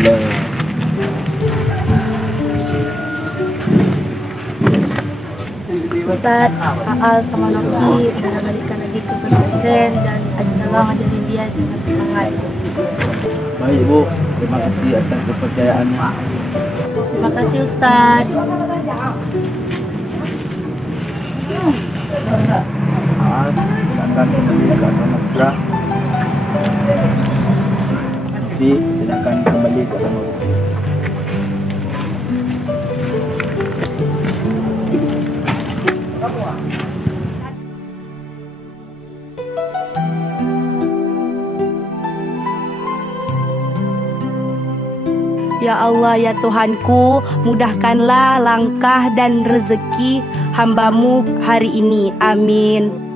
Waalaikumsalam. Ustadz, Aal sama Noki sudah kembalikan lagi ke pesantren dan tolong ajarin dia dengan semangat. Baik Bu, terima kasih atas kepercayaannya. Terima kasih Ustadz. Silakan kembali ke asrama putra. Novi, silakan kembali ke asrama putra. Ya Allah, ya Tuhanku, mudahkanlah langkah dan rezeki hambamu hari ini. Amin.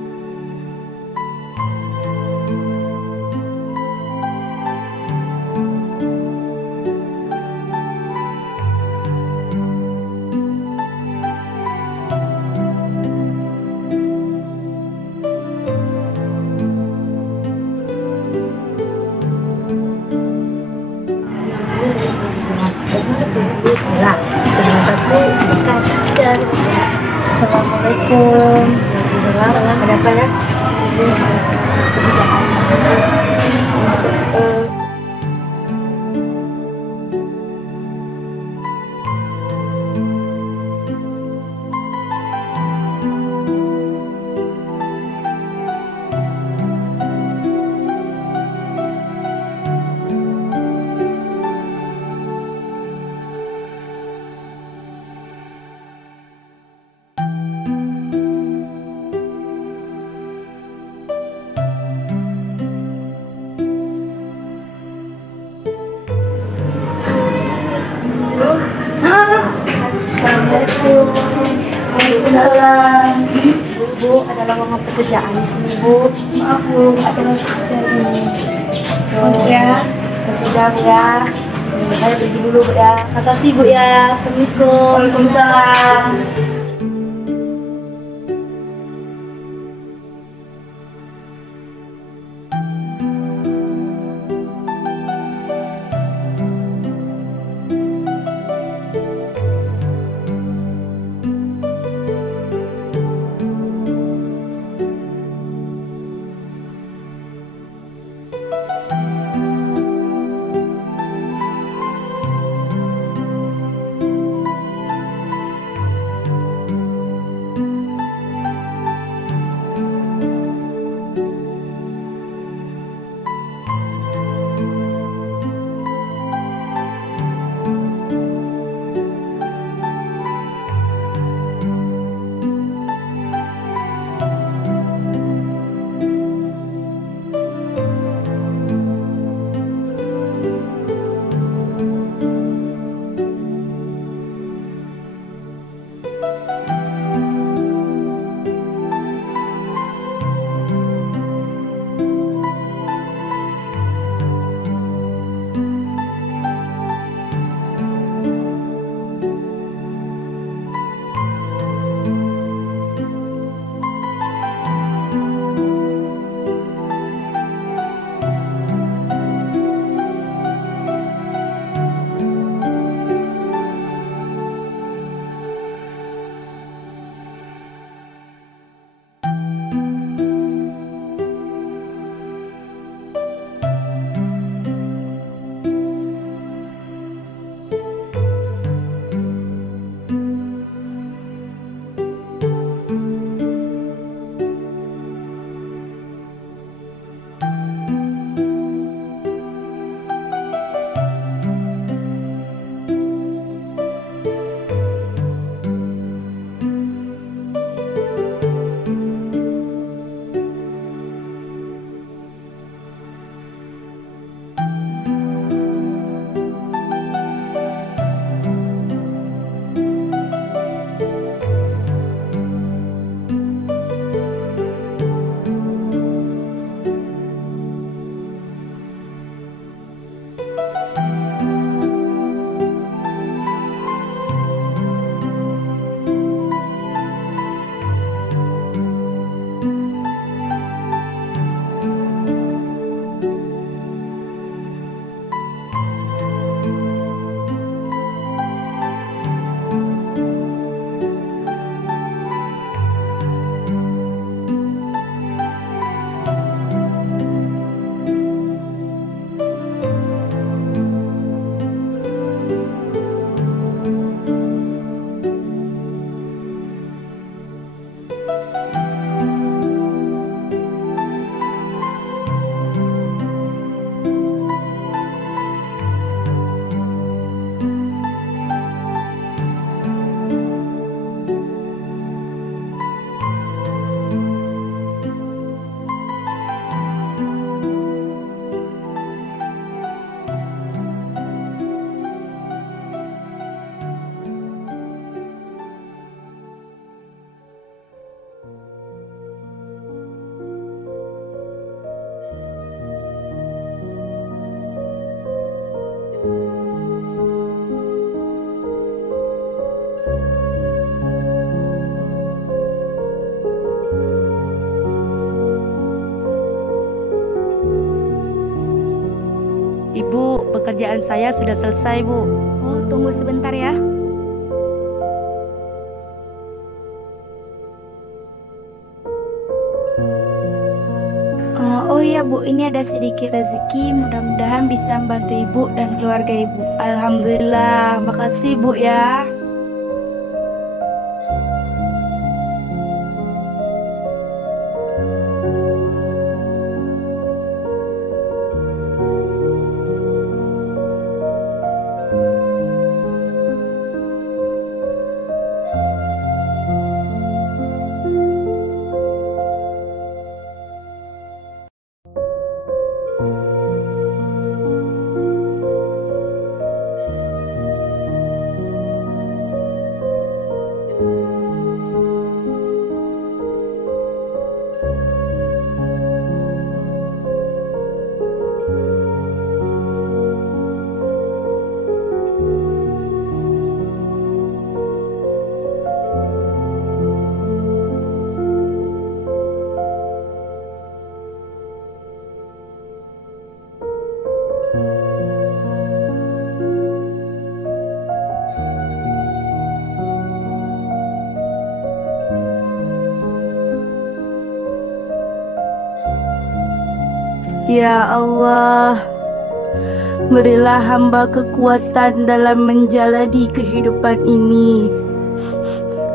Assalamualaikum. Ada apa ya? Assalamualaikum. Waalaikumsalam. Bu, ada lowongan pekerjaan di sini, Bu. Maaf, Bu, ada lowongan pekerjaan di sini. Ya, sudah, Bu ya. Saya pergi dulu, Bu ya. Makasih, Bu ya. Assalamualaikum. Waalaikumsalam. pekerjaan saya sudah selesai, Bu. Oh, tunggu sebentar ya. Oh iya Bu, ini ada sedikit rezeki, mudah-mudahan bisa membantu Ibu dan keluarga Ibu. Alhamdulillah, makasih Bu ya. Ya Allah, berilah hamba kekuatan dalam menjalani kehidupan ini.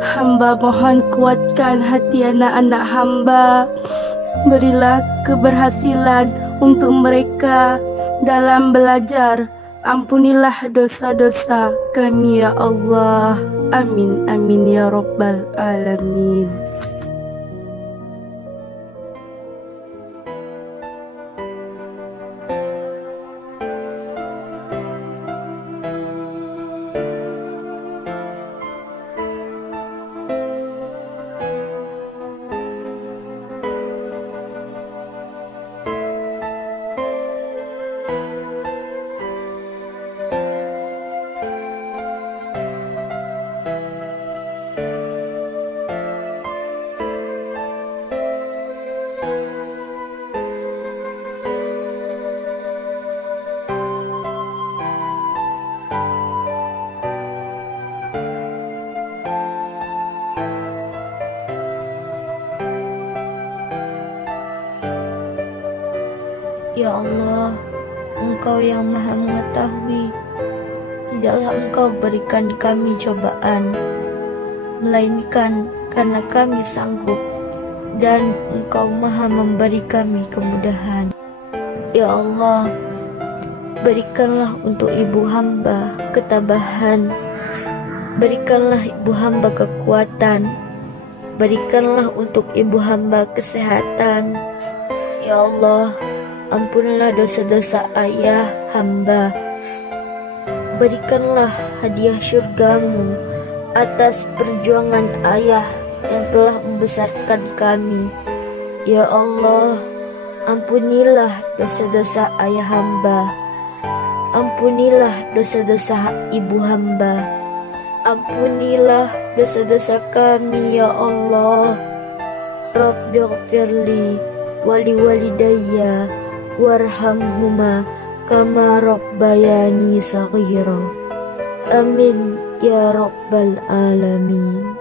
Hamba mohon kuatkan hati anak-anak hamba. Berilah keberhasilan untuk mereka dalam belajar. Ampunilah dosa-dosa kami ya Allah. Amin amin ya rabbal alamin. Ya Allah, Engkau yang maha mengetahui, tidaklah Engkau berikan di kami cobaan, melainkan karena kami sanggup, dan Engkau maha memberi kami kemudahan. Ya Allah, berikanlah untuk ibu hamba ketabahan, berikanlah ibu hamba kekuatan, berikanlah untuk ibu hamba kesehatan. Ya Allah, ampunilah dosa-dosa ayah hamba. Berikanlah hadiah syurgamu atas perjuangan ayah yang telah membesarkan kami. Ya Allah, ampunilah dosa-dosa ayah hamba. Ampunilah dosa-dosa ibu hamba. Ampunilah dosa-dosa kami ya Allah. Rabbighfirli wali walidayya warhamhuma kama rabbayani saghira. Amin ya rabbal alamin.